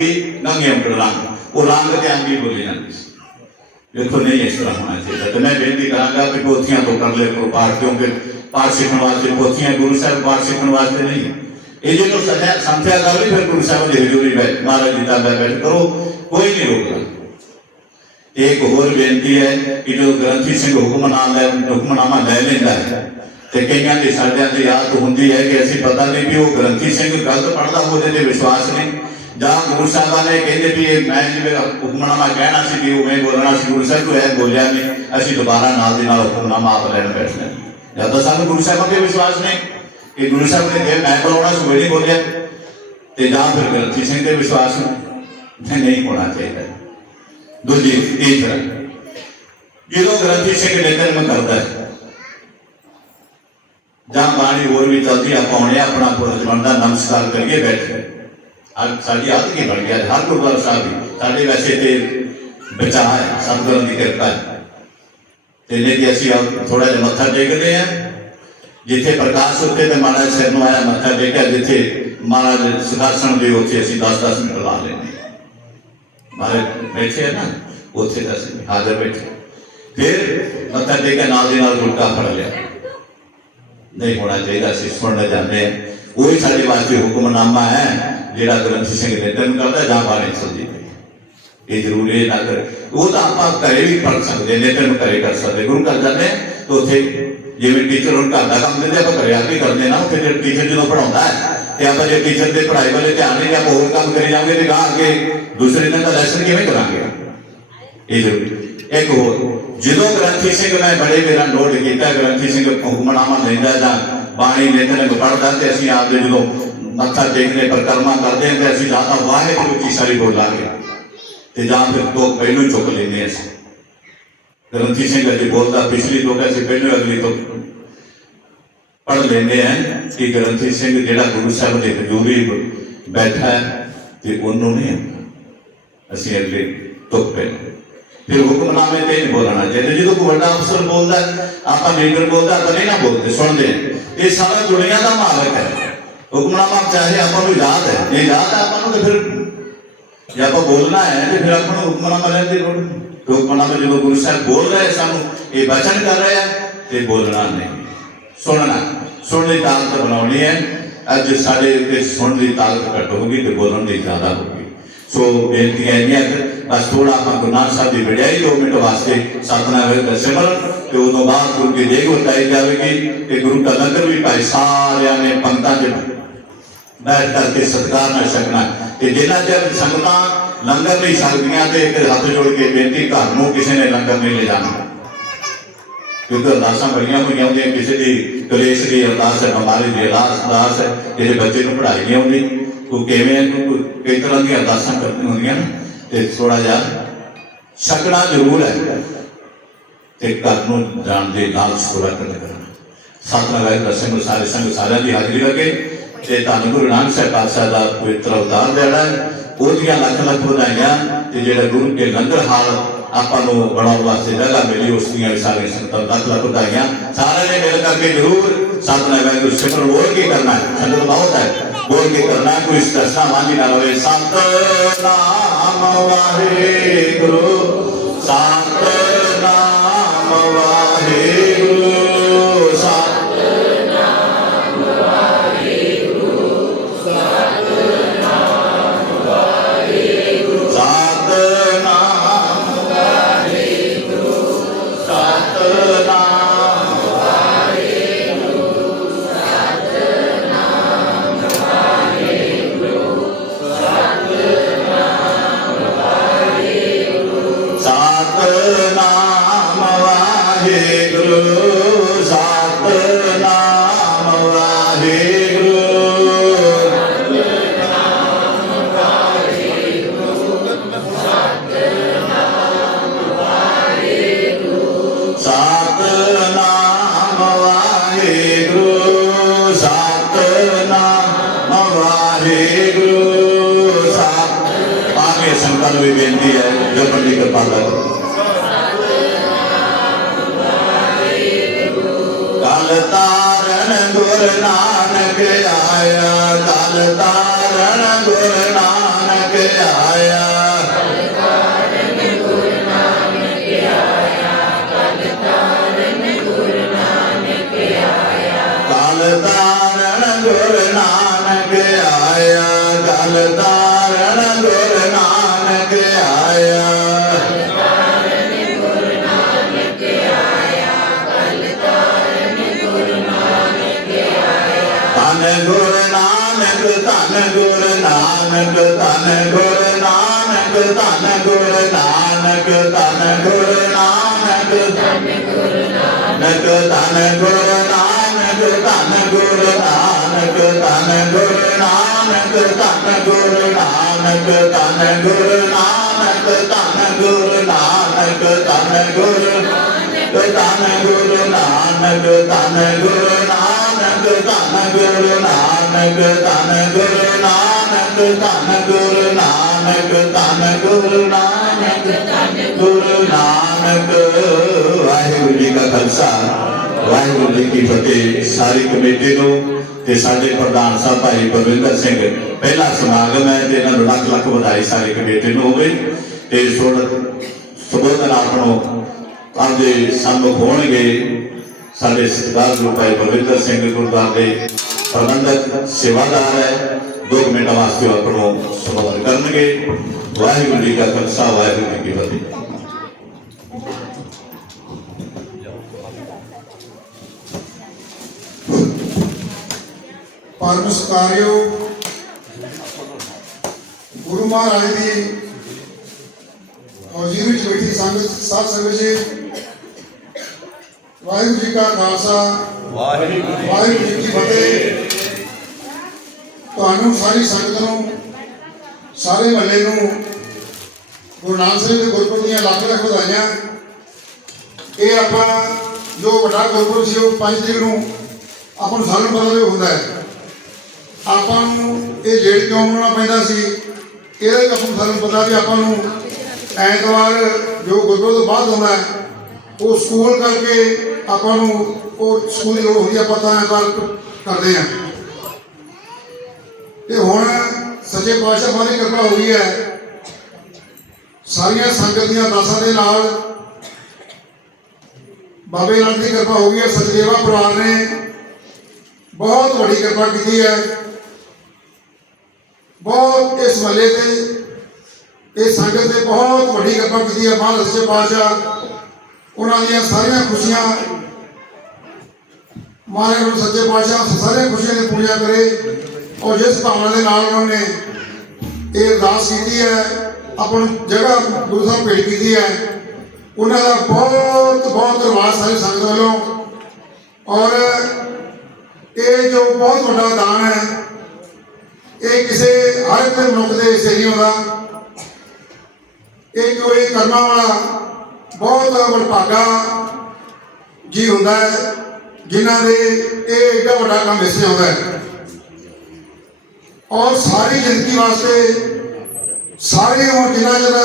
ਨੰਗੇ ਉਂਗਲ ਰੰਗ ਉਹ ਰੰਗ ਤੇ ਅੰਗੀ ਬੋਲੀ ਜਾਂਦੀ ਸੀ ਵੇਖੋ ਨਹੀਂ ਇਸ ਤਰ੍ਹਾਂ ਹੋਣਾ ਚਾਹੀਦਾ ਤੇ ਮੈਂ ਬੇਨਤੀ ਕਰਾਂਗਾ ਕਿ ਪੋਥੀਆਂ ਤੋਂ ਕਰ ਲੈ ਕਰੋ ਪਾਠ ਕਿਉਂਕਿ ਪਾਠ ਸਿੱਖਣ ਵਾਸਤੇ ਪੋਥੀਆਂ ਗੁਰੂ ਸਾਹਿਬ ਪਾਠ ਸਿੱਖਣ ਵਾਸਤੇ ਨਹੀਂ ਇਹ ਜਿਹਨੂੰ ਸਜ਼ਾ ਸੰਥਿਆ ਕਰ ਲਈ ਫਿਰ ਗੁਰੂ ਸਾਹਿਬ ਦੀ ਹਜ਼ੂਰੀ ਵਿੱਚ ਮਹਾਰਾਜ ਜੀ ਦਾ ਬੈਠ ਕਰੋ ਕੋਈ ਨਹੀਂ ਰੋਕਦਾ ਇੱਕ ਹੋਰ ਬੇਨਤੀ ਹੈ ਕਿ ਜੋ ਗ੍ਰੰਥੀ ਸਿੰਘ ਹੁਕਮਨਾਮਾ ਲੈ ਹੁਕਮਨਾਮਾ ਲੈ ਲੈਂਦਾ ਹੈ ਤੇ ਕਈਆਂ ਦੇ ਸਾਡਿਆਂ ਦੀ ਆਦਤ ਹੁੰਦੀ ਹੈ ਕਿ ਅਸੀਂ ਪਤਾ ਨਹੀਂ ਵੀ ਉਹ ਗ੍ਰੰਥੀ ਸਿੰਘ ਗਲਤ ਪੜਦਾ ਉਹਦੇ ਤੇ ਵਿਸ਼ਵਾਸ ਨਹੀਂ ਜਾਂ ਗੁਰੂ ਸਾਹਿਬਾਂ ਨੇ ਕਹਿੰਦੇ ਵੀ ਮੈਂ ਜਿਵੇਂ ਹੁਕਮਨਾਮਾ ਕਹਿਣਾ ਸੀ ਵੀ ਉਵੇਂ ਬੋਲਣਾ ਸੀ, ਗੁਰੂ ਸਾਹਿਬ ਤੋਂ ਇਹ ਬੋਲਿਆ ਨਹੀਂ ਅਸੀਂ ਦੁਬਾਰਾ ਨਾਲ ਦੀ ਨਾਲ ਹੁਕਮਨਾਮਾ ਆਪ ਲੈਣ ਬੈਠਣਾ ਜਾਂ ਤਾਂ ਸਾਨੂੰ ਗੁਰੂ ਸਾਹਿਬ ਤੇ ਵਿਸ਼ਵਾਸ ਨਹੀਂ ਕਿ ਗੁਰੂ ਸਾਹਿਬ ਨੇ ਕਿਹਾ, ਮੈਂ ਬੋਲਣਾ ਸੀ ਬੋਲਿਆ। ਤੇ ਜਾਂ ਫਿਰ ਗ੍ਰੰਥੀ ਸਿੰਘ ਤੇ ਵਿਸ਼ਵਾਸ ਨਹੀਂ। ਨਹੀਂ ਹੋਣਾ ਚਾਹੀਦਾ। ਦੂਜੀ ਤੀਸਰਾ ਜਦੋਂ ਗ੍ਰੰਥੀ ਸਿੰਘ ਨਿਤਨਮ ਕਰਦਾ ਹੈ, ਜਾਂ ਬਾਣੀ ਹੋਰ ਵੀ ਚਲਦੀ, ਆਪਾਂ ਹੁਣੇ ਆਪਣਾ ਫਰਜ਼ ਬਣਦਾ, ਨਮਸਕਾਰ ਕਰਕੇ ਬੈਠ ਅੱਜ ਸਾਡੀ ਆਦਤ ਕੀ ਬਣ ਗਿਆ ਹੈ, ਹਰ ਗੁਰਦੁਆਰਾ ਸਾਹਿਬ ਵੀ ਸਾਡੇ ਵੈਸੇ ਤੇ ਬਚਾ ਹੈ ਸਤਿਗੁਰਾਂ ਦੀ ਕਿਰਪਾ ਹੈ ਤੇ ਨਹੀਂ ਕਿ ਅਸੀਂ ਥੋੜਾ ਜਿਹਾ ਮੱਥਾ ਟੇਕਦੇ ਆ ਜਿੱਥੇ ਪ੍ਰਕਾਸ਼ ਉੱਤੇ ਤੇ ਮਹਾਰਾਜ ਸਿਰ ਨੂੰ ਆਇਆ ਮੱਥਾ ਟੇਕਿਆ ਜਿੱਥੇ ਮਹਾਰਾਜ ਸਿਧਾਸਣ ਦੇ ਉੱਤੇ ਅਸੀਂ 10-10 ਮਿੰਟ ਲਾ ਲੈਂਦੇ ਹਾਂ ਮਾਰੇ ਬੈਠੇ ਆ ਨਾ ਉੱਥੇ ਤਾਂ ਅਸੀਂ ਹਾਜ਼ਰ ਬੈਠੇ ਫਿਰ ਮੱਥਾ ਟੇਕਿਆ ਨਾਲ ਦੀ ਨਾਲ ਗੁਟਕਾ ਫੜ ਲਿਆ ਨਹੀਂ ਹੋਣਾ ਚਾਹੀਦਾ ਅਸੀਂ ਸੁਣਨ ਜਾਂਦੇ ਹਾਂ ਉਹੀ ਸਾਡੇ ਵਾਸਤੇ ਹੁਕਮਨਾਮਾ ਹੈ ਜਿਹੜਾ ਗ੍ਰੰਥੀ ਸਿੰਘ ਨਿਤਨ ਕਰਦਾ, ਜਾਂ ਬਾਣੀ ਸੁਣਦੀ ਪਈ। ਇਹ ਜ਼ਰੂਰੀ ਹੈ ਨਾ ਕਰ। ਉਹ ਤਾਂ ਆਪਾਂ ਘਰੇ ਵੀ ਪੜ ਸਕਦੇ ਨਿਤਨ ਘਰੇ ਕਰ ਸਕਦੇ। ਗੁਰੂ ਘਰ ਜਾਂਦੇ ਤਾਂ ਉੱਥੇ ਜਿਵੇਂ ਟੀਚਰ ਹੁਣ ਘਰ ਦਾ ਕੰਮ ਦਿੰਦੇ ਆਪਾਂ ਘਰੇ ਆ ਕੇ ਕਰਦੇ ਨਾ। ਉੱਥੇ ਜਿਹੜਾ ਟੀਚਰ ਜਦੋਂ ਪੜਾਉਂਦਾ ਹੈ, ਤੇ ਆਪਾਂ ਜੇ ਟੀਚਰ ਦੇ ਪੜ੍ਹਾਈ ਵੱਲ ਧਿਆਨ ਨਹੀਂ ਆਪਾਂ ਹੋਰ ਕੰਮ ਕਰੀ ਜਾਵਾਂਗੇ ਤੇ ਗਾਂ ਅੱਗੇ ਦੂਸਰੇ ਦਿਨ ਦਾ ਲੈਸਨ ਕਿਵੇਂ ਕਰਾਂਗੇ? ਇਹ ਜ਼ਰੂਰੀ। ਇੱਕ ਹੋਰ, ਜਦੋਂ ਗ੍ਰੰਥੀ ਸਿੰਘ ਮੈਂ ਬੜੇ ਮੇਰਾ ਨੋਟ ਕੀਤਾ, ਗ੍ਰੰਥੀ ਸਿੰਘ ਹੁਕਮਨਾਮਾ ਲੈਂਦਾ ਜਾਂ ਬਾਣੀ ਨਿਤਨ ਪੜਦਾ ਤੇ ਅਸੀਂ ਆਪਦੇ ਜਦੋਂ ਮੱਥਾ ਟੇਕਦੇ ਪਰਕਰਮਾ ਕਰਦੇ ਹਾਂ ਤੇ ਅਸੀਂ, ਜਾਂ ਤਾਂ ਵਾਹਿਗੁਰੂ ਜੀ ਸਾਰੀ ਬੋਲਾਂਗੇ ਤੇ ਜਾਂ ਫਿਰ ਦੋ ਪਹਿਲੂ ਚੁੱਕ ਲੈਂਦੇ ਹਾਂ ਅਸੀਂ। ਗ੍ਰੰਥੀ ਸਿੰਘ ਜੀ ਬੋਲਦਾ, ਪਿਛਲੀ ਦੋ ਕੈਸੇ ਪਹਿਲੂ ਅਗਲੀ ਤੋਂ ਪੜ ਲੈਂਦੇ ਆ ਕਿ ਗ੍ਰੰਥੀ ਸਿੰਘ ਜਿਹੜਾ ਗੁਰੂ ਸਾਹਿਬ ਦੇ ਹਜ਼ੂਰੀ ਬੈਠਾ ਤੇ ਉਹਨੂੰ ਨਹੀਂ ਅਸੀਂ ਅਗਲੇ ਤੁਕ ਪੈ ਫਿਰ ਹੁਕਮਨਾਮੇ ਤੇ ਨਹੀਂ ਬੋਲਣਾ ਚਾਹੀਦਾ। ਜਦੋਂ ਕੋਈ ਵੱਡਾ ਅਫਸਰ ਬੋਲਦਾ, ਆਪਾਂ ਲੀਡਰ ਬੋਲਦਾ, ਤਾਂ ਨਹੀਂ ਨਾ ਬੋਲਦੇ, ਸੁਣਦੇ। ਇਹ ਸਾਰਾ ਦੁਨੀਆ ਦਾ ਮਾਲਕ ਹੈ। ਹੁਕਮਨਾਮਾ ਚਾਹੇ ਆਪਾਂ ਨੂੰ ਯਾਦ ਹੈ। ਇਹ ਯਾਦ ਹੈ ਆਪਾਂ ਨੂੰ ਤੇ ਫਿਰ ਜੇ ਆਪਾਂ ਬੋਲਣਾ ਹੈ, ਤੇ ਫਿਰ ਆਪਾਂ ਨੂੰ ਹੁਕਮਨਾਮਾ ਲੈਣ ਦੀ ਲੋੜ ਨਹੀਂ। ਹੁਕਮਨਾਮਾ ਜਦੋਂ ਗੁਰੂ ਸਾਹਿਬ ਬੋਲ ਰਹੇ ਸਾਨੂੰ, ਇਹ ਬਚਨ ਕਰ ਰਹੇ ਆ, ਤੇ ਬੋਲਣਾ ਨਹੀਂ। ਸੁਣਨਾ, ਸੁਣਨ ਦੀ ਤਾਕਤ ਬਣਾਉਣੀ ਹੈ। ਅੱਜ ਸਾਡੇ ਉੱਤੇ ਸੁਣਨ ਦੀ ਤਾਕਤ ਘੱਟ ਹੋਊਗੀ ਤੇ ਬੋਲਣ ਦੀ ਜ਼ਿਆਦਾ ਹੋਊਗੀ ਸੋ ਬੇਨਤੀ ਹੈ ਨਹੀਂ ਬਸ ਥੋੜਾ ਆਪਾਂ ਗੁਰੂ ਨਾਨਕ ਸਾਹਿਬ ਦੀ ਵਡਿਆਈ ਦੋ ਮਿੰਟ ਵਾਸਤੇ ਸਤਨਾਮ ਵੇਦ ਸਿਮਰਨ ਤੇ ਉਦੋਂ ਬਾਅਦ ਗੁਰੂ ਦੀ ਦੇਗ ਵਰਤਾਈ ਜਾਵੇਗੀ ਤੇ ਗੁਰੂ ਦਾ ਲੰਗਰ ਵੀ ਭਾਈ ਸਾਰਿਆਂ ਨੇ ਪੰਕਤਾਂ 'ਚ ਬੈਠ ਕਰਕੇ ਸਤਿਕਾਰ ਨਾਲ ਛਕਣਾ। ਤੇ ਜਿਨ੍ਹਾਂ ਚਿਰ ਸੰਗਤਾਂ ਲੰਗਰ ਨਹੀਂ ਸਕਦੀਆਂ ਤੇ ਇੱਕ ਹੱਥ ਜੋੜ ਕੇ ਬੇਨਤੀ, ਘਰ ਨੂੰ ਕਿਸੇ ਨੇ ਲੰਗਰ ਨਹੀਂ ਲੈ ਜਾਣਾ ਕਿਉਂਕਿ ਅਰਦਾਸਾਂ ਬੜੀਆਂ ਹੋਈਆਂ ਹੁੰਦੀਆਂ, ਕਿਸੇ ਦੀ ਕਲੇਸ਼ ਦੀ ਅਰਦਾਸ ਹੈ, ਬਿਮਾਰੀ ਦੀ ਅਰਦਾਸ ਅਰਦਾਸ ਹੈ ਜਿਹੜੇ ਬੱਚੇ ਨੂੰ ਪੜ੍ਹਾਈ ਨਹੀਂ ਆਉਂਦੀ। ਕੋਈ ਕਿਵੇਂ ਕਈ ਤਰ੍ਹਾਂ ਦੀਆਂ ਅਰਦਾਸਾਂ ਕਰਨੀਆਂ ਹੁੰਦੀਆਂ ਨਾ। ਤੇ ਥੋੜਾ ਜਿਹਾ ਛਕਣਾ ਜ਼ਰੂਰ ਹੈ। ਤੇ ਘਰ ਨੂੰ ਜਾਣ ਦੇ ਨਾਲ ਸੁਰਤ ਕਰਨਾ ਸਤਨਾਮ ਵਾਹਿਗੁਰੂ ਸਿੰਘ ਸਾਰੇ ਸੰਗ ਸਾਰਿਆਂ ਦੀ ਹਾਜ਼ਰੀ ਲੱਗੇ। ਤੇ ਧੰਨ ਗੁਰੂ ਨਾਨਕ ਸਾਹਿਬ ਪਾਤਸ਼ਾਹ ਦਾ ਪਵਿੱਤਰ ਅਵਤਾਰ ਦਿਹਾੜਾ ਉਹਦੀਆਂ ਲੱਖ ਲੱਖ ਵਧਾਈਆਂ ਤੇ ਜਿਹੜਾ ਗੁਰੂ ਕੇ ਲੰਗਰ ਹਾਲ ਆਪਾਂ ਨੂੰ ਬਣਾਉਣ ਵਾਸਤੇ ਜਗ੍ਹਾ ਮਿਲੀ, ਉਸ ਦੀਆਂ ਵੀ ਸਾਰੀਆਂ ਸੰਗਤਾਂ ਨੂੰ ਲੱਖ ਵਧਾਈਆਂ। ਸਾਰਿਆਂ ਨੇ ਮਿਲ ਕਰਕੇ ਜ਼ਰੂਰ ਸਤਨਾਮ ਵਾਹਿਗੁਰੂ ਸਿਮਰਨ ਬੋਲ ਕੇ ਕਰਨਾ ਸੰਗਤ ਬਹੁਤ ਹੈ। ਬੋਲ ਕੇ ਕਰਨਾ ਕੋਈ ਸਤਸਾ ਮਾਨੀ ਨਾ ਹੋਵੇ। ਸਤਨਾਮ ਵਾਹਿਗੁਰੂ ਸਤਨਾਮ ਸਾਨੂੰ ਵੀ ਬੇਨਤੀ ਹੈ ਜਪਨ ਦੀ ਕਿਰਪਾਲਤਾ ਕਰੋ। ਕਲ ਤਾਰਨ ਗੁਰ ਨਾਨਕ ਆਇਆ, ਕਲ ਤਾਰਨ ਗੁਰ ਨਾਨਕ ਆਇਆ। ਤਾਰਨ ਗੁਰ ਨਾਨਕ ਆਇਆ ਗਲ ਦਾ ਧੰਨ ਗੁਰੂ ਨਾਨਕ ਧੰਨ ਗੁਰੂ ਨਾਨਕ ਧੰਨ ਗੁਰੂ ਨਾਨਕ ਧੰਨ ਗੁਰੂ ਨਾਨਕ ਧੰਨ ਗੁਰੂ ਨਾਨਕ ਧੰਨ ਗੁਰੂ ਨਾਨਕ ਧੰਨ ਗੁਰੂ ਨਾਨਕ ਧੰਨ ਗੁਰੂ ਨਾਨਕ ਧੰਨ ਗੁਰੂ ਨਾਨਕ ਧੰਨ ਗੁਰੂ ਨਾਨਕ ਧੰਨ ਗੁਰੂ ਨਾਨਕ ਧੰਨ ਗੁਰੂ ਧੰਨ ਗੁਰੂ ਨਾਨਕ ਧੰਨ ਗੁਰੂ ਨਾਨਕ ਧੰਨ ਗੁਰੂ ਨਾਨਕ ਧੰਨ ਗੁਰੂ ਨਾਨਕ ਧੰਨ ਗੁਰੂ ਨਾਨਕ ਧੰਨ ਗੁਰੂ ਨਾਨਕ ਗੁਰੂ ਨਾਨਕ ਵਾਹਿਗੁਰੂ ਜੀ ਕਾ ਖਾਲਸਾ, ਵਾਹਿਗੁਰੂ ਜੀ ਕੀ ਫਤਿਹ। ਸਾਰੀ ਕਮੇਟੀ ਨੂੰ ਤੇ ਸਾਡੇ ਪ੍ਰਧਾਨ ਸਾਹਿਬ ਭਾਈ ਬਲਵਿੰਦਰ ਸਿੰਘ ਪਹਿਲਾ ਸਮਾਗਮ ਹੈ ਤੇ ਇਹਨਾਂ ਨੂੰ ਲੱਖ ਲੱਖ ਵਧਾਈ ਸਾਰੀ ਕਮੇਟੀ ਨੂੰ ਹੋਵੇ ਤੇ ਸੁਣ ਸੁਬੋਧਨ ਆਪਣੋ ਆਪਦੇ ਸੰਮੁਖ ਹੋਣਗੇ ਸਾਡੇ ਸਤਿਕਾਰਯੋਗ ਭਾਈ ਬਲਵਿੰਦਰ ਸਿੰਘ ਗੁਰਦੁਆਰੇ ਦੇ ਪ੍ਰਬੰਧਕ ਸੇਵਾਦਾਰ ਹੈ। ਦੋ ਕੁ ਮਿੰਟਾਂ ਵਾਸਤੇ ਉਹ ਆਪਣੋ ਸੰਬੋਧਨ ਕਰਨਗੇ। ਵਾਹਿਗੁਰੂ ਜੀ ਕਾ ਖਾਲਸਾ, ਵਾਹਿਗੁਰੂ ਜੀ ਕੀ ਫਤਿਹ। ਪਰਮ ਸਤਿਕਾਰਯੋ ਗੁਰੂ ਮਹਾਰਾਜ ਦੀ ਹਜ਼ੂਰੀ ਵਿੱਚ ਬੈਠੀ ਸੰਗਤ ਸਾਧ ਸੰਗਤ ਜੀ। ਵਾਹਿਗੁਰੂ ਜੀ ਕਾ ਖਾਲਸਾ। ਵਾਹਿਗੁਰੂ ਜੀ ਕੀ ਫਤਿਹ। ਤੁਹਾਨੂੰ ਸਾਰੀ ਸੰਗਤ ਨੂੰ ਸਾਰੇ ਮਹੱਲੇ ਨੂੰ ਗੁਰੂ ਨਾਨਕ ਸਾਹਿਬ ਦੇ ਗੁਰਪੁਰਬ ਦੀਆਂ ਲੱਖ ਲੱਖ ਵਧਾਈਆਂ। ਇਹ ਆਪਾਂ ਜੋ ਵੱਡਾ ਗੁਰਪੁਰਬ ਸੀ ਉਹ 5 ਤਰੀਕ ਨੂੰ ਆਪਾਂ ਨੂੰ ਸਾਰਿਆਂ ਨੂੰ ਪਤਾ ਵੀ ਹੁੰਦਾ ਹੈ। ਆਪਾਂ ਨੂੰ ਇਹ ਲੇਟ ਕਿਉਂ ਮਨਾਉਣਾ ਪੈਂਦਾ ਸੀ? ਇਹਦਾ ਵੀ ਆਪਾਂ ਨੂੰ ਸਾਰਿਆਂ ਨੂੰ ਪਤਾ ਵੀ ਆਪਾਂ ਨੂੰ ਐਤਵਾਰ ਜੋ ਗੁਰਪੁਰਬ ਤੋਂ ਬਾਅਦ ਆਉਂਦਾ ਹੈ ਉਹ ਸਕੂਲ ਕਰਕੇ ਆਪਾਂ ਨੂੰ ਉਹ ਸਕੂਲ ਦੀ ਲੋੜ ਹੁੰਦੀ ਹੈ ਆਪਾਂ ਤਾਂ ਐਤਵਾਰ ਕਰਦੇ ਹਾਂ ਤੇ ਹੁਣ ਸੱਚੇ ਪਾਤਸ਼ਾਹ ਮਾਰੀ ਕਿਰਪਾ ਹੋ ਗਈ ਹੈ। ਸਾਰੀਆਂ ਸੰਗਤ ਦੀਆਂ ਦਾਸਾਂ ਦੇ ਨਾਲ ਬਾਬੇ ਨਾਨਕ ਦੀ ਕਿਰਪਾ ਹੋ ਗਈ ਹੈ ਸਚਦੇਵਾ ਪਰਿਵਾਰ ਨੇ ਬਹੁਤ ਵੱਡੀ ਕਿਰਪਾ ਕੀਤੀ ਹੈ। ਬਹੁਤ ਇਸ ਮਹੱਲੇ ਤੇ ਇਹ ਸੰਗਤ ਤੇ ਬਹੁਤ ਵੱਡੀ ਕਿਰਪਾ ਕੀਤੀ ਹੈ ਮਹਾਰਾਜ ਸੱਚੇ ਪਾਤਸ਼ਾਹ। ਉਹਨਾਂ ਦੀਆਂ ਸਾਰੀਆਂ ਖੁਸ਼ੀਆਂ ਮਹਾਰਾਜ ਨੂੰ ਸੱਚੇ ਪਾਤਸ਼ਾਹ ਸਾਰੀਆਂ ਖੁਸ਼ੀਆਂ ਦੀ ਪੂਜਾ ਕਰੇ ਔਰ ਜਿਸ ਭਾਵਨਾ ਦੇ ਨਾਲ ਉਹਨਾਂ ਨੇ ਇਹ ਅਰਦਾਸ ਕੀਤੀ ਹੈ, ਆਪਣੀ ਜਗ੍ਹਾ ਗੁਰੂ ਸਾਹਿਬ ਭੇਟ ਕੀਤੀ ਹੈ। ਉਹਨਾਂ ਦਾ ਬਹੁਤ ਬਹੁਤ ਧੰਨਵਾਦ ਸਾਰੇ ਸੰਗਤ ਵੱਲੋਂ। ਔਰ ਇਹ ਜੋ ਬਹੁਤ ਵੱਡਾ ਦਾਨ ਹੈ, ਇਹ ਕਿਸੇ ਹਰ ਇੱਕ ਮਨੁੱਖ ਦੇ ਹਿੱਸੇ ਨਹੀਂ ਆਉਂਦਾ ਇਹ ਕੋਈ ਕਰਮਾਂ ਵਾਲਾ ਬਹੁਤ ਵਡਭਾਗਾ ਜੀ ਹੁੰਦਾ ਹੈ, ਜਿਨ੍ਹਾਂ ਦੇ ਇਹ ਏਡਾ ਵੱਡਾ ਕੰਮ ਹਿੱਸੇ ਆਉਂਦਾ ਹੈ। ਔਰ ਸਾਰੀ ਜ਼ਿੰਦਗੀ ਵਾਸਤੇ ਸਾਰੇ ਉਮਰ ਜਿੰਨਾ ਚਿਰ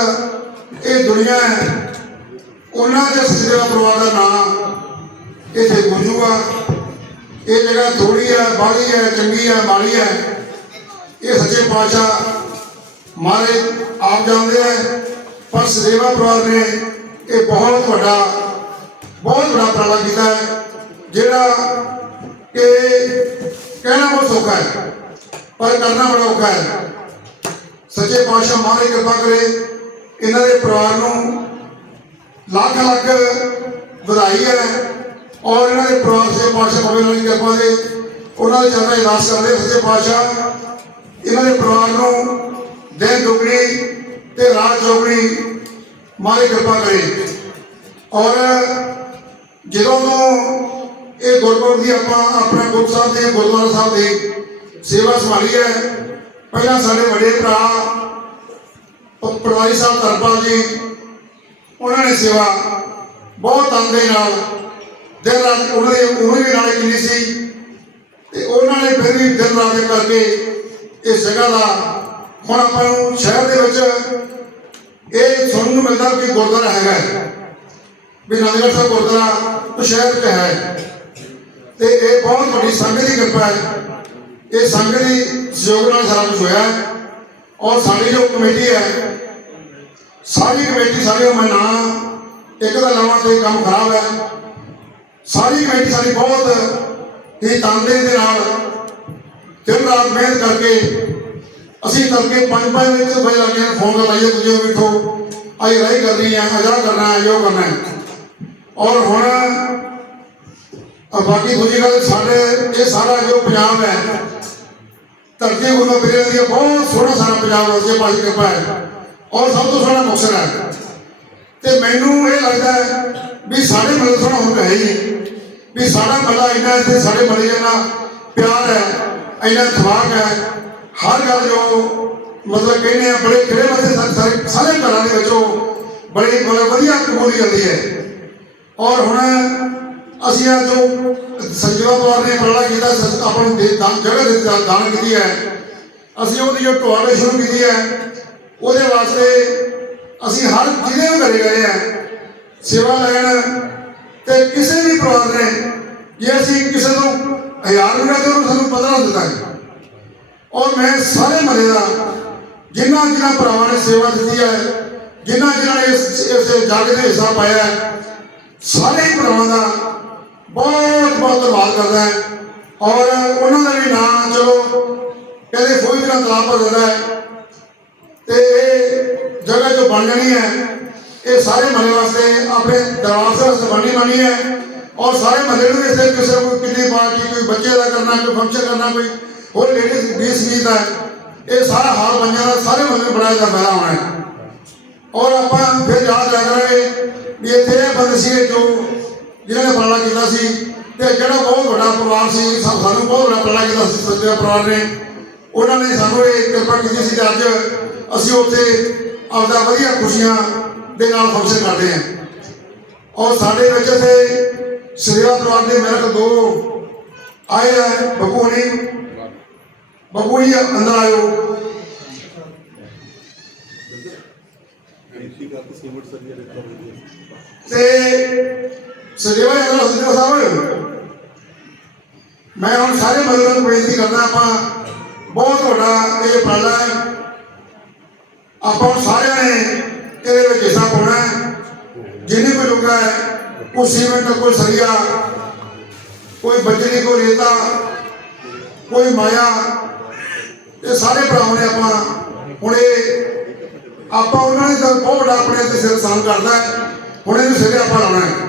ਇਹ ਦੁਨੀਆ ਹੈ, ਉਹਨਾਂ ਦੇ ਸਜੇਵਾ ਪਰਿਵਾਰ ਦਾ ਨਾਮ ਇੱਥੇ ਗੁੰਜੂਗਾ ਇਹ ਜਗ੍ਹਾ ਥੋੜੀ ਹੈ, ਬਾਹਲੀ ਹੈ, ਚੰਗੀ ਹੈ, ਮਾੜੀ ਹੈ। ਇਹ ਸੱਚੇ ਪਾਤਸ਼ਾਹ ਮਾਰੇ ਆਪ ਜਾਣਦੇ ਹੈ ਪਰ ਸਦੇਵਾ ਪਰਿਵਾਰ ਨੇ ਇਹ ਬਹੁਤ ਵੱਡਾ ਬਹੁਤ ਵੱਡਾ ਉਪਰਾਲਾ ਕੀਤਾ ਹੈ, ਜਿਹੜਾ ਕਿ ਕਹਿਣਾ ਬਹੁਤ ਸੌਖਾ ਹੈ, ਪਰ ਕਰਨਾ ਬੜਾ ਔਖਾ ਹੈ। ਸੱਚੇ ਪਾਤਸ਼ਾਹ ਮਾਰੇ ਕਿਰਪਾ ਕਰੇ, ਇਹਨਾਂ ਦੇ ਪਰਿਵਾਰ ਨੂੰ ਲੱਖ ਲੱਖ ਵਧਾਈ ਹੈ ਔਰ ਇਹਨਾਂ ਦੇ ਪਰਿਵਾਰ ਸੇ ਪਾਤਸ਼ਾਹ ਬਾਬੇ ਨਾਨਕ ਕਿਰਪਾ ਦੇ ਉਹਨਾਂ ਦੇ ਚਰਨਾਂ 'ਚ ਕਰਦੇ ਸੱਚੇ ਪਾਤਸ਼ਾਹ। ਇਹਨਾਂ ਦੇ ਪਰਿਵਾਰ ਨੂੰ ਦਿਨ ਦੁਗਣੀ ਤੇ ਰਾਤ ਚੌਗਣੀ ਮਾਰੇ ਕਿਰਪਾ ਕਰੇ। ਔਰ ਜਦੋਂ ਤੋਂ ਇਹ ਗੁਰਪੁਰਬ ਦੀ ਆਪਾਂ ਆਪਣਾ ਗੁਰੂ ਸਾਹਿਬ ਦੇ, ਗੁਰਦੁਆਰਾ ਸਾਹਿਬ ਦੀ ਸੇਵਾ ਸੰਭਾਲੀ ਹੈ, ਪਹਿਲਾਂ ਸਾਡੇ ਵੱਡੇ ਭਰਾ ਪਟਵਾਰੀ ਸਾਹਿਬ ਧਰਮਪਾਲ ਜੀ, ਉਹਨਾਂ ਨੇ ਸੇਵਾ ਬਹੁਤ ਤਨ ਦੇ ਨਾਲ, ਦਿਨ ਰਾਤ ਉਹਨਾਂ ਦੀ ਉਮਰ ਵੀ ਨਾਲੇ ਕਿੰਨੀ ਸੀ, ਤੇ ਉਹਨਾਂ ਨੇ ਫਿਰ ਵੀ ਦਿਨ ਰਾਤ ਕਰਕੇ ਇਸ ਜਗ੍ਹਾ ਦਾ ਹੁਣ ਆਪਾਂ ਨੂੰ ਸ਼ਹਿਰ ਦੇ ਵਿੱਚ ਇਹ ਸੁਣਨ ਨੂੰ ਮਿਲਦਾ ਕਿ ਗੁਰਦੁਆਰਾ ਹੈਗਾ ਵੀ ਨੰਦਗੜ੍ਹ ਸਾਹਿਬ ਗੁਰਦੁਆਰਾ ਉਹ ਸ਼ਹਿਰ 'ਚ ਹੈ। ਤੇ ਇਹ ਬਹੁਤ ਵੱਡੀ ਸੰਗਤ ਦੀ ਕਿਰਪਾ ਹੈ। ਇਹ ਸੰਗਤ ਦੀ ਸਹਿਯੋਗ ਨਾਲ ਸਾਰਾ ਕੁਝ ਹੋਇਆ ਔਰ ਸਾਡੀ ਜੋ ਕਮੇਟੀ ਹੈ, ਸਾਰੀ ਕਮੇਟੀ, ਸਾਰੀ ਮੈਂ ਨਾਂ, ਇੱਕ ਦਾ ਲਾਵਾਂ ਤੇ ਕੰਮ ਖਰਾਬ ਹੈ। ਸਾਰੀ ਕਮੇਟੀ ਸਾਡੀ ਬਹੁਤ ਹੀ ਤਨਦੇਹੀ ਦੇ ਨਾਲ ਦਿਨ ਰਾਤ ਮਿਹਨਤ ਕਰਕੇ ਅਸੀਂ ਤੜਕੇ ਪੰਜ ਪੰਜ ਵਿੱਚ ਬਈ ਲੱਗੇ ਫੋਨ ਲਾਈਏ ਦੂਜੇ ਨੂੰ ਵੇਖੋ ਆਈ ਰਾਈ ਕਰਨੀ ਆ ਅਜਾ ਕਰਨਾ ਹੈ ਜੋ ਕਰਨਾ ਹੈ ਔਰ ਹੁਣ ਬਾਕੀ ਦੂਜੀ ਗੱਲ, ਸਾਡੇ ਇਹ ਸਾਰਾ ਜੋ ਪੰਜਾਬ ਹੈ, ਧਰਤੀ ਗੁਰੂ ਮੇਰੇ ਦੀ ਬਹੁਤ ਸੋਹਣਾ ਸਾਰਾ ਪੰਜਾਬ ਵਸੇ ਭਾਈ ਕਿਰਪਾ ਹੈ। ਔਰ ਸਭ ਤੋਂ ਸੋਹਣਾ ਮੁਕਤਸਰ ਹੈ। ਤੇ ਮੈਨੂੰ ਇਹ ਲੱਗਦਾ ਹੈ ਵੀ ਸਾਡੇ ਮੱਲੇ ਸੋਹਣਾ ਹੁੰਦਾ ਹੈ ਹੀ, ਵੀ ਸਾਡਾ ਮੱਲਾ ਇੰਨਾ ਇੱਥੇ ਸਾਡੇ ਮੱਲੇ ਨਾਲ ਪਿਆਰ ਹੈ, ਇੰਨਾ ਇਤਫਾਕ ਹੈ ਹਰ ਗੱਲ ਜੋ ਮਤਲਬ ਕਹਿੰਦੇ ਆ ਬੜੇ ਖੜੇ ਮੱਥੇ ਸਾਰੇ- ਸਾਰੇ ਸਾਰੇ ਘਰਾਂ ਦੇ ਵਿੱਚੋਂ ਬੜੀ ਬੜੀ ਵਧੀਆ ਕਬੂਲੀ ਜਾਂਦੀ ਹੈ ਔਰ ਹੁਣ ਅਸੀਂ ਆ ਜੋ ਸੰਜੀਵਾ ਪਵਾਰ ਨੇ ਪ੍ਰਣਾ ਕੀਤਾ ਸ- ਆਪਾਂ ਨੂੰ ਦੇ- ਦਾਨ ਜਗ੍ਹਾ ਦੇ ਦਾਨ ਦਾਨ ਕੀਤੀ ਹੈ ਅਸੀਂ ਉਹਦੀ ਜੋ ਟੁਆਲੇ ਸ਼ੁਰੂ ਕੀਤੀ ਹੈ ਉਹਦੇ ਵਾਸਤੇ ਅਸੀਂ ਹਰ ਜਿਹਦੇ ਵੀ ਘਰੇ ਗਏ ਆ ਸੇਵਾ ਲੈਣ ਤੇ ਕਿਸੇ ਵੀ ਪਰਿਵਾਰ ਨੇ ਜੇ ਅਸੀਂ ਕਿਸੇ ਨੂੰ ਹਜ਼ਾਰ ਰੁਪਏ ਦੇ ਉਹਨੂੰ ਸਾਨੂੰ 15 ਦਿੱਤਾ ਹੈ ਔਰ ਮੈਂ ਸਾਰੇ ਮਹੱਲੇ ਦਾ ਜਿਨ੍ਹਾਂ ਜਿਨ੍ਹਾਂ ਭਰਾਵਾਂ ਨੇ ਸੇਵਾ ਦਿੱਤੀ ਹੈ, ਜਿਨ੍ਹਾਂ ਜਿਨ੍ਹਾਂ ਨੇ ਇਸ ਇਸ ਜੱਗ ਦੇ ਹਿੱਸਾ ਪਾਇਆ ਸਾਰੇ ਭਰਾਵਾਂ ਦਾ ਬਹੁਤ ਬਹੁਤ ਧੰਨਵਾਦ ਕਰਦਾ ਹੈ। ਔਰ ਉਹਨਾਂ ਦਾ ਵੀ ਨਾਮ ਚਲੋ ਕਹਿੰਦੇ ਕੋਈ ਦਾ ਤਲਾਬ ਭਰ ਦਿੰਦਾ ਹੈ। ਤੇ ਇਹ ਜਗ੍ਹਾ ਜੋ ਬਣ ਜਾਣੀ ਹੈ, ਇਹ ਸਾਰੇ ਮਹੱਲੇ ਵਾਸਤੇ ਆਪਣੇ ਦਰਬਾਰ ਸਾਹਿਬ ਵਾਸਤੇ ਬਣਨੀ ਬਣੀ ਹੈ। ਔਰ ਸਾਰੇ ਮਹੱਲੇ ਨੂੰ ਇਸੇ ਕਿਸੇ ਨੂੰ ਕਿੰਨੀ ਪਾਰਟੀ ਕੋਈ ਬੱਚੇ ਦਾ ਕਰਨਾ, ਕੋਈ ਫੰਕਸ਼ਨ ਕਰਨਾ, ਕੋਈ ਹੋਰ ਲੇਡੀਜ਼ ਵੀ ਸੰਗੀਤ ਹੈ, ਇਹ ਸਾਰਾ ਹਾਲ ਬਣ ਦਾ ਸਾਰੇ ਮਹੱਲੇ ਨੂੰ ਬਣਾਇਆ ਦਾ ਫਾਇਦਾ ਹੋਣਾ ਹੈ। ਔਰ ਆਪਾਂ ਫਿਰ ਯਾਦ ਰੱਖ ਕਰਾਂਗੇ ਵੀ ਇੱਥੇ ਇਹ ਬੰਦੇ ਸੀ ਜੋ ਜਿਹਨਾਂ ਨੇ ਪਰਲਾ ਕੀਤਾ ਸੀ ਤੇ ਜਿਹੜਾ ਬਹੁਤ ਵੱਡਾ ਪਰਿਵਾਰ ਸੀ ਸਾਨੂੰ ਬਹੁਤ ਵੱਡਾ ਪਰਲਾ ਕੀਤਾ ਸੀ, ਸੱਜੇ ਪਰਿਵਾਰ ਨੇ। ਉਹਨਾਂ ਨੇ ਸਾਨੂੰ ਇਹ ਕਿਰਪਾ ਕੀਤੀ ਸੀ ਕਿ ਅੱਜ ਅਸੀਂ ਉੱਥੇ ਆਪਦਾ ਵਧੀਆ ਖੁਸ਼ੀਆਂ ਦੇ ਨਾਲ ਫੰਕਸ਼ਨ ਕਰਦੇ ਹਾਂ। ਔਰ ਸਾਡੇ ਵਿੱਚ ਇੱਥੇ ਸੇਵਾ ਪਰਿਵਾਰ ਦੇ ਮੇਰੇ ਦੋ ਆਏ ਆ ਬੱਬੂ ਬੱਬੂ ਜੀ ਅੰਦਰ ਆਇਓ। ਤੇ ਸਜੇਵਾ ਜਨਰਲ ਹਸਪਤਾਲ ਸਾਹਿਬ, ਮੈਂ ਹੁਣ ਸਾਰੇ ਮਜ਼ਦੂਰਾਂ ਨੂੰ ਬੇਨਤੀ ਕਰਦਾ ਆਪਾਂ, ਬਹੁਤ ਵੱਡਾ ਇਹ ਉਪਰਾਲਾ ਹੈ। ਆਪਾਂ ਸਾਰਿਆਂ ਨੇ ਇਹਦੇ ਵਿੱਚ ਹਿੱਸਾ ਪਾਉਣਾ ਹੈ। ਜਿੰਨੇ ਕੋਈ ਲੋਕ ਹੈ, ਕੋਈ ਸੀਮੈਂਟ, ਕੋਈ ਸਰੀਆ, ਕੋਈ ਬੱਜਰੀ, ਕੋਈ ਰੇਤਾ, ਕੋਈ ਮਾਇਆ ਇਹ ਸਾਰੇ ਭਰਾਵਾਂ ਨੇ ਆਪਾਂ ਹੁਣ ਇਹ, ਆਪਾਂ ਉਹਨਾਂ ਨੇ ਤਾਂ ਬਹੁਤ ਵੱਡਾ ਆਪਣੇ ਤੇ ਸਿਰ ਸਾਨ ਕਰਦਾ ਹੈ ਹੁਣ ਇਹਨੂੰ ਸਿਰੇ ਆਪਾਂ ਲਾਉਣਾ ਹੈ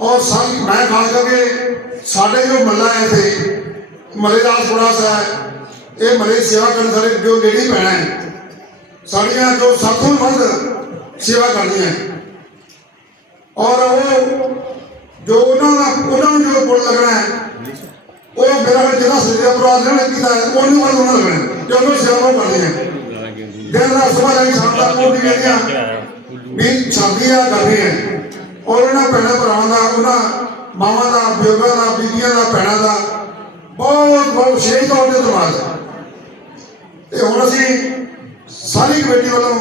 ਔਰ ਸਭ ਮੈਂ ਖਾਸ ਕਰਕੇ ਸਾਡੇ ਜੋ ਮੱਲਾ ਹੈ ਇੱਥੇ, ਮੱਲੇ ਦਾ ਥੋੜਾ ਸਾ ਹੈ ਇਹ ਮੱਲੇ ਦੀ ਸੇਵਾ ਕਰਨ ਸਾਰੇ ਜੋ ਲੇਡੀ ਭੈਣਾਂ ਹੈ, ਸਾਡੀਆਂ ਜੋ ਸਾਥੋਂ ਵੱਧ ਸੇਵਾ ਕਰਦੀਆਂ ਹੈ। ਔਰ ਉਹ ਜੋ ਉਹਨਾਂ ਦਾ, ਉਹਨਾਂ ਨੂੰ ਜੋ ਪੁੱਲ ਲੱਗਣਾ ਹੈ ਉਹ ਮੇਰਾ ਜਿਹੜਾ ਸਜਿਆ ਪਰਿਵਾਰ ਨੇ ਕੀਤਾ ਉਹਨੂੰ ਵੱਲ ਉਹਨਾਂ ਲੱਗਣਾ ਹੈ ਜੋ ਉਹ ਸੇਵਾ ਦਿਨ ਰਾਤ ਸਵੇਰ ਲਈ ਸ਼ਾਮ ਤੱਕ ਉਹ ਵੀ ਕਹਿੰਦੀਆਂ ਵੀ ਛਾਦੀ ਔਰ ਉਹਨਾਂ ਭੈਣਾਂ ਭਰਾਵਾਂ ਦਾ, ਉਹਨਾਂ ਮਾਵਾਂ ਦਾ, ਬਜ਼ੁਰਗਾਂ ਦਾ, ਬੀਬੀਆਂ ਦਾ, ਭੈਣਾਂ ਦਾ ਬਹੁਤ ਬਹੁਤ ਵਿਸ਼ੇਸ਼ ਤੌਰ ਤੇ ਧੰਨਵਾਦ। ਤੇ ਹੁਣ ਅਸੀਂ ਸਾਰੀ ਕਮੇਟੀ ਵੱਲੋਂ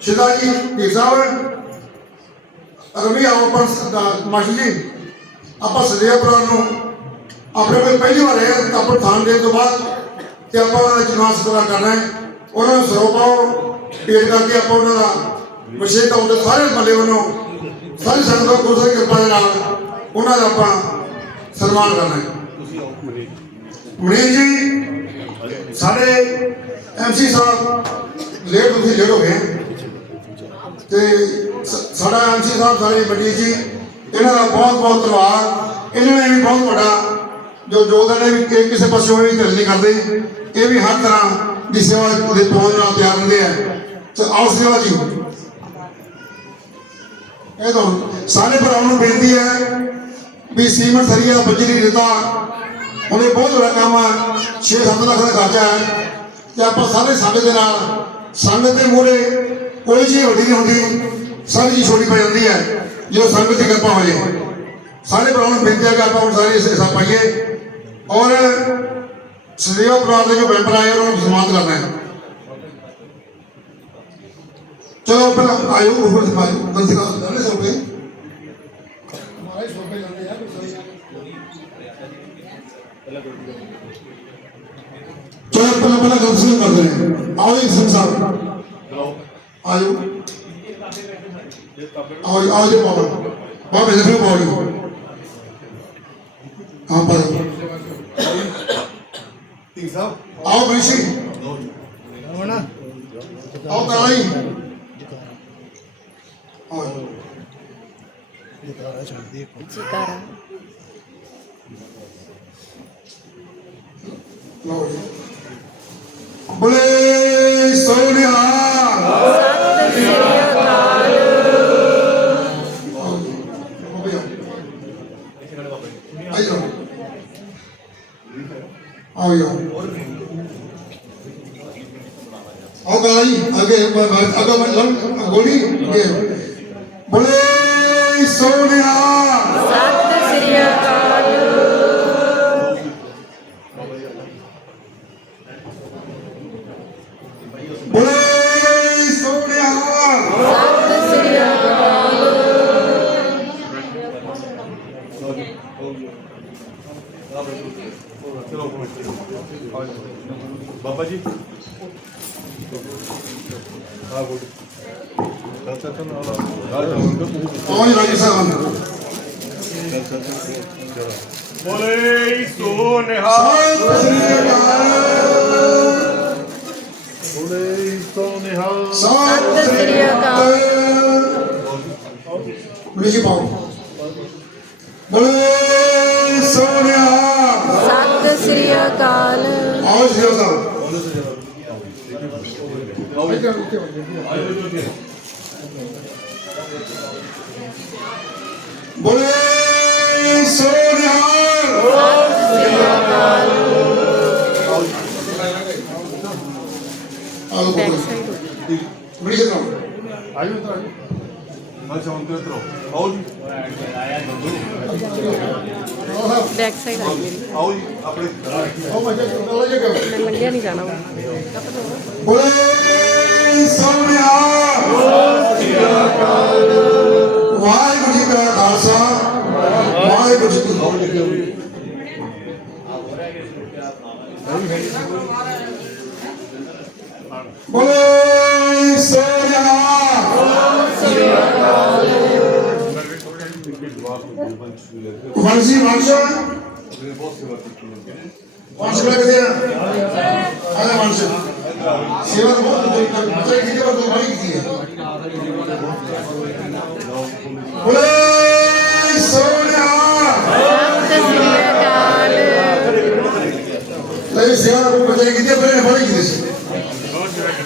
ਸ਼ਿਦਾ ਜੀ ਢੀਂਡ ਸਾਹਿਬ ਰਵੀ ਆਓ ਪਰ ਮਾਸ਼ੀ ਜੀ, ਆਪਾਂ ਸਦਿਆ ਪਰਿਵਾਰ ਨੂੰ ਆਪਣੇ ਕੋਲ ਪਹਿਲੀ ਵਾਰ ਹੈ ਤਾਂ ਆਪਾਂ ਥਾਨ ਦੇਣ ਤੋਂ ਬਾਅਦ ਤੇ ਆਪਾਂ ਉਹਨਾਂ ਦਾ ਚੁਣਾਵ ਪੂਰਾ ਕਰਨਾ ਹੈ। ਉਹਨਾਂ ਨੂੰ ਸਰੋਪਾ ਪਾਓ ਪੇਟ ਕਰਕੇ ਆਪਾਂ ਉਹਨਾਂ ਦਾ ਵਿਸ਼ੇਸ਼ ਤੌਰ ਤੇ ਸਾਰੇ ਮੱਲੇ ਵੱਲੋਂ, ਸਾਰੇ ਸੰਗਤ ਦਾ ਦੀ ਕਿਰਪਾ ਦੇ ਨਾਲ ਉਹਨਾਂ ਦਾ ਆਪਾਂ ਸਨਮਾਨ ਕਰਨਾ ਹੈ। ਮਨੀਸ਼ ਜੀ, ਸਾਡੇ ਐਮਸੀ ਸਾਹਿਬ ਲੇਟ ਤੁਸੀਂ ਲੇਟ ਹੋ ਗਏ। ਤੇ ਸ- ਸਾਡਾ ਐਮਸੀ ਸਾਹਿਬ ਸਾਰੇ ਵੱਡੀ ਜੀ, ਇਹਨਾਂ ਦਾ ਬਹੁਤ ਬਹੁਤ ਧੰਨਵਾਦ। ਇਹਨਾਂ ਨੇ ਵੀ ਬਹੁਤ ਵੱਡਾ ਜੋ ਯੋਗਦਾਨ ਹੈ ਵੀ ਕਿਸੇ ਪਾਸਿਓਂ ਵੀ ਢਿੱਲ ਨਹੀਂ ਕਰਦੇ, ਇਹ ਵੀ ਹਰ ਤਰ੍ਹਾਂ ਦੀ ਸੇਵਾ ਦੇ ਪਹੁੰਚ ਨਾਲ ਤਿਆਰ ਹੁੰਦੇ ਆ। ਤੇ ਆਓ ਸੇਵਾ ਜੀ। ਇਹ ਤਾਂ ਸਾਰੇ ਭਰਾਵਾਂ ਨੂੰ ਬੇਨਤੀ ਹੈ ਵੀ ਸੀਮੈਂਟ ਸਰੀਆ ਬੱਜਰੀ ਰੇਤਾ ਹੁਣ ਬਹੁਤ ਵੱਡਾ ਕੰਮ ਆ। 6-7 ਲੱਖ ਦਾ ਖਰਚਾ ਹੈ। ਤੇ ਆਪਾਂ ਸਾਰੇ ਸੰਗਤ ਦੇ ਨਾਲ, ਸੰਗਤ ਦੇ ਮੂਹਰੇ ਕੋਈ ਚੀਜ਼ ਵੱਡੀ ਨਹੀਂ ਹੁੰਦੀ, ਸਾਰੀ ਚੀਜ਼ ਛੋਟੀ ਪੈ ਜਾਂਦੀ ਹੈ। ਜੋ ਸੰਗਤ ਦੀ ਕਿਰਪਾ ਹੋ ਜਾਏ ਸਾਰੇ ਭਰਾਵਾਂ ਨੂੰ ਬੇਨਤੀ ਹੈ ਕਿ ਆਪਾਂ ਹੁਣ ਸਾਰੇ ਇਸ ਹਿੱਸਾ ਪਾਈਏ। ਔਰ ਸਦੀਵਾ ਪਰਿਵਾਰ ਦੇ ਜੋ ਮੈਂਬਰ ਆਏ ਉਹਨਾਂ ਨੂੰ ਸਨਮਾਨਿਤ ਕਰਨਾ ਹੈ ਚਲੋ ਪਹਿਲਾਂ ਆਇਓ ਉੱਪਰ से आयो ऊपर से गाने सो गए हमारे सो पे जाते हैं चलो पहला पहला गल शुरू कर रहे हैं आओ एक सिंह साहब आयो आओ आओ जो बाबा बाबा इधर को आओ हाँ पर साहब आओ वैसे आओ तलाई चिकारा बोले सोनिया 아유. ਗਾਈ ਅੱਗੇ ਅੱਗੇ ਮੈਂ ਬਾਬਾ ਜੀ। ਆ। ਗੋਡੀ ਆ। ਪਹੁੰਚ ਸਾਹਿਬ? ਬੋਲੇ ਸੋ ਨਿਹਾ ਸਤਿ ਸ੍ਰੀ ਅਕਾਲ ਬੋਲੇ ਸੋ ਨਿਹਾ ਸਤਿ ਸ੍ਰੀ ਅਕਾਲ। ਮਿਲੀ ਪਾਓ। ਬੋਲੇ ਸੋਨਿਆ ਸਤਿ ਸ੍ਰੀ ਅਕਾਲ। ਆਓ ਜੀ ਸਾਹਿਬ। ਬੋਲੇ ਸੋਨਿਆ ਸਤਿ ਸ੍ਰੀ ਅਕਾਲ ਆਓ ਬੈਕ ਬੋਲੋ ਸਾਈਡ ਹੋ ਮਿਲੀ ਜਾਓ ਆਇਓ ਤਾਂ। ਮੈਂ ਸ਼ਾਮ ਤੇ ਉਤਰੋ ਆਓ ਜੀ। ਬੈਕ ਸਾਈਡ ਆ ਮੇਰੀ। ਆਓ ਜੀ ਆਪਣੇ ਮੈਂ ਲੰਘਿਆ ਨਹੀਂ ਜਾਣਾ ਬੋਲੇ ਸੋਨਿਆ ਵਾਹਿਗੁਰੂ ਜੀ ਕਾ ਖਾਲਸਾ। ਵਾਹਿਗੁਰੂ ਜੀ ਕੀ ਫਤਿਹ। ਬੋਲੇ ਵੰਸ਼ੀ ਵੰਸ਼ ਵੰਸ਼ ਲੱਗਦੇ ਆ ਆਇਆ ਵੰਸ਼ ਸੇਵਾ ਤਾਂ ਬਹੁਤ ਹੋਈ ਕਰ ਬੱਚੇ ਕੀ ਕਰ ਦੋ ਭਾਈ ਕੀ ਹੈ ਬੋਲੇ ਸੋਨਿਆ ਲੈ ਸੇਵਾ ਨੂੰ ਬੱਚੇ ਕੀ ਤੇ ਪਹਿਲੇ ਬੜੀ ਕੀ ਸੀ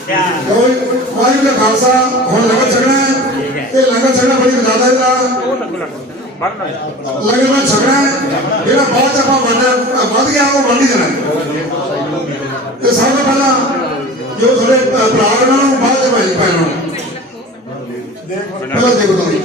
ਕੋਈ ਵਾਹਿਗੁਰੂ ਦਾ ਖਾਲਸਾ ਹੁਣ ਲੰਗਰ ਛਕਣਾ ਹੈ ਤੇ ਲੰਗਰ ਛਕਣਾ ਬੜੀ ਜ਼ਿਆਦਾ ਇਹਦਾ ਲੰਗਰ ਮੈਂ ਛਕਣਾ ਹੈ। ਜਿਹੜਾ ਬਾਅਦ ਚ ਆਪਾਂ ਵੰਡ ਵੱਧ ਗਿਆ ਉਹ ਵੰਡ ਹੀ ਦੇਣਾ ਹੈ। ਤੇ ਸਭ ਤੋਂ ਪਹਿਲਾਂ ਜੋ ਤੁਹਾਡੇ ਭਰਾ ਉਹਨਾਂ ਨੂੰ ਬਾਅਦ ਚ ਭਾਈ ਪੈਣਾ ਪਹਿਲਾਂ ਦੇਖੋ ਤੁਸੀਂ।